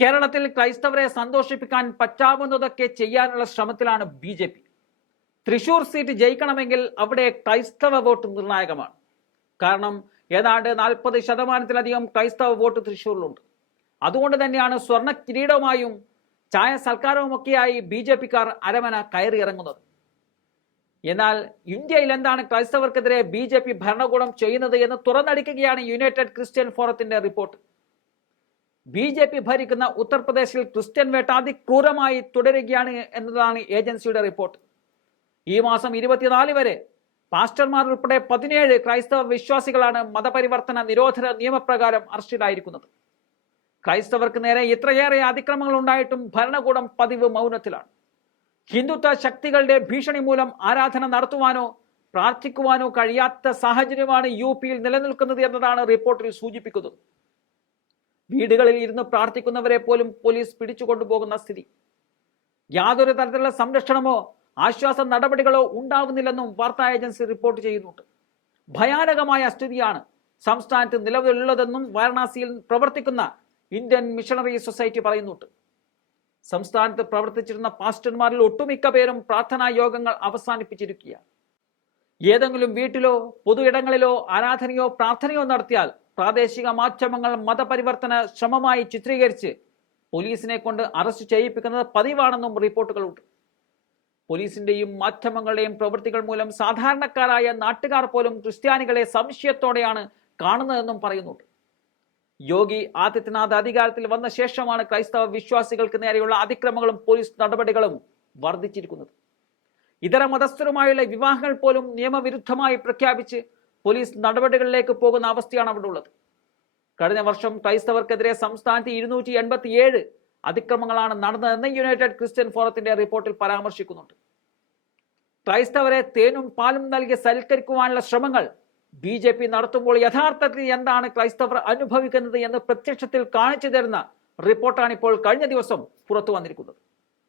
കേരളത്തിൽ ക്രൈസ്തവരെ സന്തോഷിപ്പിക്കാൻ പറ്റാവുന്നതൊക്കെ ചെയ്യാനുള്ള ശ്രമത്തിലാണ് BJP. തൃശൂർ സീറ്റ് ജയിക്കണമെങ്കിൽ അവിടെ ക്രൈസ്തവ വോട്ട് നിർണായകമാണ്. കാരണം ഏതാണ്ട് 40% ക്രൈസ്തവ വോട്ട് തൃശൂരിലുണ്ട്. അതുകൊണ്ട് തന്നെയാണ് സ്വർണ്ണ കിരീടവുമായും ചായ സൽക്കാരവുമൊക്കെയായി BJPക്കാർ അരമന കയറിയിറങ്ങുന്നത്. എന്നാൽ ഇന്ത്യയിൽ എന്താണ് ക്രൈസ്തവർക്കെതിരെ BJP ഭരണകൂടം ചെയ്യുന്നത് എന്ന് തുറന്നടിക്കുകയാണ് യുണൈറ്റഡ് ക്രിസ്ത്യൻ ഫോറത്തിന്റെ റിപ്പോർട്ട്. BJP ഭരിക്കുന്ന ഉത്തർപ്രദേശിൽ ക്രിസ്ത്യൻ വേട്ട അതിക്രൂരമായി തുടരുകയാണ് എന്നതാണ് ഏജൻസിയുടെ റിപ്പോർട്ട്. ഈ മാസം 24 വരെ പാസ്റ്റർമാർ ഉൾപ്പെടെ 17 ക്രൈസ്തവ വിശ്വാസികളാണ് മതപരിവർത്തന നിരോധന നിയമപ്രകാരം അറസ്റ്റിലായിരിക്കുന്നത്. ക്രൈസ്തവർക്ക് നേരെ ഇത്രയേറെ അതിക്രമങ്ങൾ ഉണ്ടായിട്ടും ഭരണകൂടം പതിവ് മൗനത്തിലാണ്. ഹിന്ദുത്വ ശക്തികളുടെ ഭീഷണി മൂലം ആരാധന നടത്തുവാനോ പ്രാർത്ഥിക്കുവാനോ കഴിയാത്ത സാഹചര്യമാണ് UPയിൽ നിലനിൽക്കുന്നത് എന്നതാണ് റിപ്പോർട്ടിൽ സൂചിപ്പിക്കുന്നത്. വീടുകളിൽ ഇരുന്ന് പ്രാർത്ഥിക്കുന്നവരെ പോലും പോലീസ് പിടിച്ചുകൊണ്ടുപോകുന്ന സ്ഥിതി. യാതൊരു തരത്തിലുള്ള സംരക്ഷണമോ ആശ്വാസ നടപടികളോ ഉണ്ടാവുന്നില്ലെന്നും വാർത്താ ഏജൻസി റിപ്പോർട്ട് ചെയ്യുന്നുണ്ട്. ഭയാനകമായ സ്ഥിതിയാണ് സംസ്ഥാനത്ത് നിലവിലുള്ളതെന്നും വാരണാസിയിൽ പ്രവർത്തിക്കുന്ന ഇന്ത്യൻ മിഷണറി സൊസൈറ്റി പറയുന്നുണ്ട്. സംസ്ഥാനത്ത് പ്രവർത്തിച്ചിരുന്ന പാസ്റ്റർമാരിൽ ഒട്ടുമിക്ക പേരും പ്രാർത്ഥനാ യോഗങ്ങൾ അവസാനിപ്പിച്ചിരിക്കുകയാണ്. ഏതെങ്കിലും വീട്ടിലോ പൊതു ഇടങ്ങളിലോ ആരാധനയോ പ്രാർത്ഥനയോ നടത്തിയാൽ പ്രാദേശിക മാധ്യമങ്ങൾ മതപരിവർത്തന ശ്രമമായി ചിത്രീകരിച്ച് പോലീസിനെ കൊണ്ട് അറസ്റ്റ് ചെയ്യിപ്പിക്കുന്നത് പതിവാണെന്നും റിപ്പോർട്ടുകളുണ്ട്. പോലീസിന്റെയും മാധ്യമങ്ങളുടെയും പ്രവൃത്തികൾ മൂലം സാധാരണക്കാരായ നാട്ടുകാർ പോലും ക്രിസ്ത്യാനികളെ സംശയത്തോടെയാണ് കാണുന്നതെന്നും പറയുന്നുണ്ട്. യോഗി ആദിത്യനാഥ് അധികാരത്തിൽ വന്ന ശേഷമാണ് ക്രൈസ്തവ വിശ്വാസികൾക്ക് നേരെയുള്ള അതിക്രമങ്ങളും പോലീസ് നടപടികളും വർദ്ധിച്ചിരിക്കുന്നത്. ഇതര മതസ്ഥരുമായുള്ള വിവാഹങ്ങൾ പോലും നിയമവിരുദ്ധമായി പ്രഖ്യാപിച്ച് പോലീസ് നടപടികളിലേക്ക് പോകുന്ന അവസ്ഥയാണ് അവിടെ ഉള്ളത്. കഴിഞ്ഞ വർഷം ക്രൈസ്തവർക്കെതിരെ സംസ്ഥാനത്ത് 287 അതിക്രമങ്ങളാണ് നടന്നതെന്ന് യുണൈറ്റഡ് ക്രിസ്ത്യൻ ഫോറത്തിന്റെ റിപ്പോർട്ടിൽ പരാമർശിക്കുന്നുണ്ട്. ക്രൈസ്തവരെ തേനും പാലും നൽകി സൽക്കരിക്കുവാനുള്ള ശ്രമങ്ങൾ BJP നടത്തുമ്പോൾ യഥാർത്ഥത്തിൽ എന്താണ് ക്രൈസ്തവർ അനുഭവിക്കുന്നത് എന്ന് പ്രത്യക്ഷത്തിൽ കാണിച്ചു തരുന്ന റിപ്പോർട്ടാണ് ഇപ്പോൾ കഴിഞ്ഞ ദിവസം പുറത്തു വന്നിരിക്കുന്നത്.